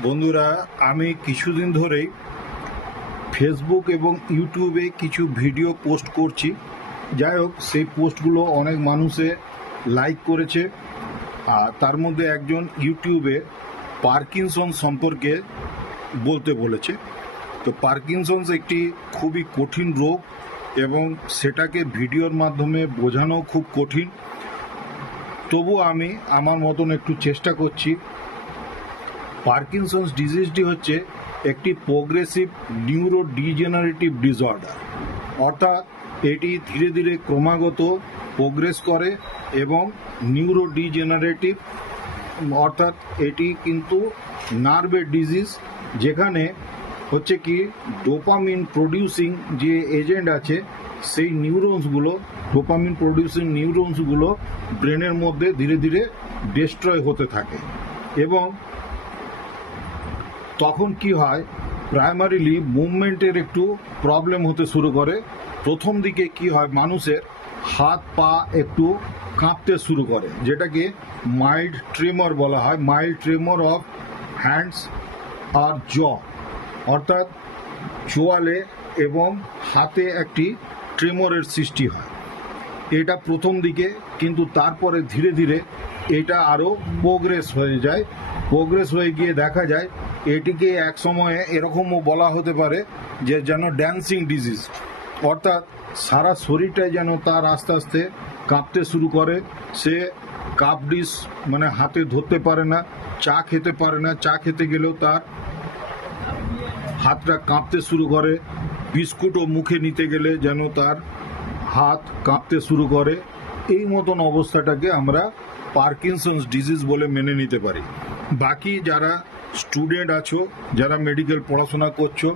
বন্ধুরা, আমি কিছুদিন ধরেই ফেসবুক এবং ইউটিউবে কিছু ভিডিও পোস্ট করছি। যাই হোক, সেই পোস্টগুলো অনেক মানুষে লাইক করেছে। আর তার মধ্যে একজন ইউটিউবে পার্কিনসন সম্পর্কে বলতে বলেছে। তো পার্কিনসনস একটি খুবই কঠিন রোগ এবং সেটাকে ভিডিওর মাধ্যমে বোঝানো খুব কঠিন। তবু আমি আমার মতন একটু চেষ্টা করছি। পার্কিনসন্স ডিজিজটি হচ্ছে একটি প্রোগ্রেসিভ নিউরোডিজেনারেটিভ ডিসঅর্ডার, অর্থাৎ এটি ধীরে ধীরে ক্রমাগত প্রোগ্রেস করে এবং নিউরোডিজেনারেটিভ অর্থাৎ এটি কিন্তু নার্ভের ডিজিজ, যেখানে হচ্ছে কি ডোপামিন প্রডিউসিং যে এজেন্ট আছে সেই ডোপামিন প্রডিউসিং নিউরনসগুলো ব্রেনের মধ্যে ধীরে ধীরে ডিস্ট্রয় হতে থাকে। এবং তখন কি হয়, প্রাইমারিলি মুভমেন্টের একটু প্রবলেম হতে শুরু করে। প্রথম দিকে কি হয়, মানুষের হাত পা একটু কাঁপতে শুরু করে, যেটাকে মাইল্ড ট্রেমর বলা হয়। মাইল্ড ট্রেমর অফ হ্যান্ডস আর জ, অর্থাৎ চোয়ালে এবং হাতে একটি ট্রেমরের সৃষ্টি হয়। এটা প্রথম দিকে, কিন্তু তারপরে ধীরে ধীরে এটা আরও প্রোগ্রেস হয়ে যায়। প্রোগ্রেস হয়ে গিয়ে দেখা যায় এটিকে এক সময়ে এরকমও বলা হতে পারে যে যেন ড্যান্সিং ডিজিজ, অর্থাৎ সারা শরীরটাই যেন তার আস্তে আস্তে কাঁপতে শুরু করে। সে কাপ ডিশ মানে হাতে ধরতে পারে না, চা খেতে পারে না, চা খেতে গেলেও তার হাতটা কাঁপতে শুরু করে। বিস্কুটও মুখে নিতে গেলে যেন তার হাত কাঁপতে শুরু করে। এই মতন অবস্থাটাকে আমরা পার্কিনসন্স ডিজিজ বলে মেনে নিতে পারি। বাকি যারা স্টুডেন্ট আছো, যারা মেডিকেল পড়াশোনা করছো,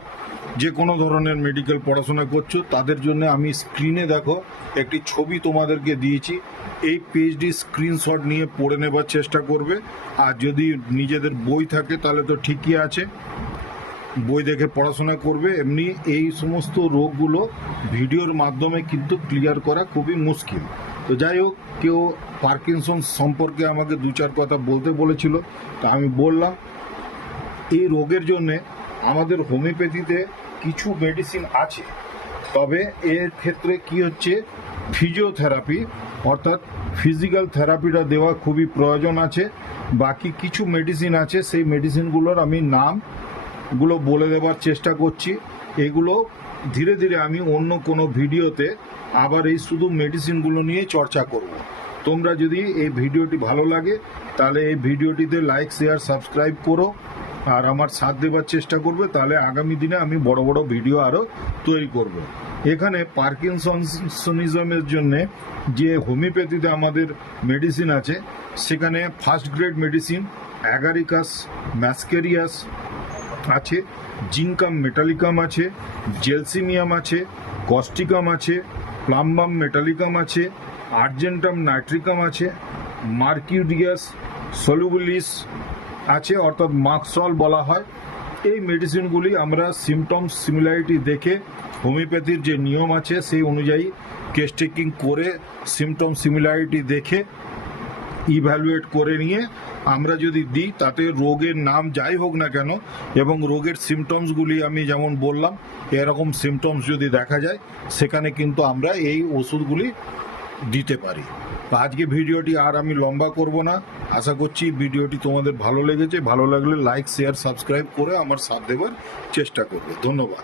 যে কোনো ধরনের মেডিকেল পড়াশোনা করছো, তাদের জন্য আমি স্ক্রিনে দেখো একটি ছবি তোমাদেরকে দিয়েছি। এই পেজটি স্ক্রিনশট নিয়ে পড়ে নেবার চেষ্টা করবে। আর যদি নিজেদের বই থাকে তাহলে তো ঠিকই আছে, বই দেখে পড়াশোনা করবে। এমনি এই সমস্ত রোগগুলো ভিডিওর মাধ্যমে কিন্তু ক্লিয়ার করা খুবই মুশকিল। তো যাই হোক, কেউ পার্কিনসন সম্পর্কে আমাকে দু চার কথা বলতে বলেছিল, তা আমি বললাম। এই রোগের জন্যে আমাদের হোমিওপ্যাথিতে কিছু মেডিসিন আছে, তবে এর ক্ষেত্রে কি হচ্ছে, ফিজিওথেরাপি অর্থাৎ ফিজিক্যাল থেরাপিটা দেওয়া খুবই প্রয়োজন আছে। বাকি কিছু মেডিসিন আছে, সেই মেডিসিনগুলোর আমি নামগুলো বলে দেওয়ার চেষ্টা করছি। এগুলো ধীরে ধীরে আমি অন্য কোনো ভিডিওতে আবার এই শুধু মেডিসিনগুলো নিয়ে চর্চা করব। তোমরা যদি এই ভিডিওটি ভালো লাগে তাহলে এই ভিডিওটিতে লাইক, শেয়ার, সাবস্ক্রাইব করো আর আমার সাথ দেওয়ার চেষ্টা করবে। তাহলে আগামী দিনে আমি বড় বড় ভিডিও আরও তৈরি করব। এখানে পার্কিনসনিজমের জন্যে যে হোমিওপ্যাথিতে আমাদের মেডিসিন আছে, সেখানে ফার্স্ট গ্রেড মেডিসিন অ্যাগারিকাস ম্যাসকেরিয়াস আছে, জিঙ্কাম মেটালিকাম আছে, জেলসিমিয়াম আছে, কস্টিকাম আছে, প্লাম্বাম মেটালিকাম আছে, আর্জেন্টাম নাইট্রিকাম আছে, মার্কিউরিয়াস সলিউবলিস আছে, অর্থাৎ মার্কসল বলা হয়। এই মেডিসিনগুলি আমরা সিমটমস সিমিলারিটি দেখে হোমিওপ্যাথির যে নিয়ম আছে সেই অনুযায়ী কেস টেকিং করে সিমটম সিমিলারিটি দেখে ইভ্যালুয়েট করে নিয়ে আমরা যদি দিই, তাতে রোগের নাম যাই হোক না কেন এবং রোগের সিমটমসগুলি আমি যেমন বললাম, এরকম সিমটমস যদি দেখা যায়, সেখানে কিন্তু আমরা এই ওষুধগুলি দিতে পারি। আজকে ভিডিওটি আর আমি লম্বা করব না। আশা করছি ভিডিওটি তোমাদের ভালো লেগেছে। ভালো লাগলে লাইক, শেয়ার, সাবস্ক্রাইব করে আমার সাথ দেওয়ার চেষ্টা করবে। ধন্যবাদ।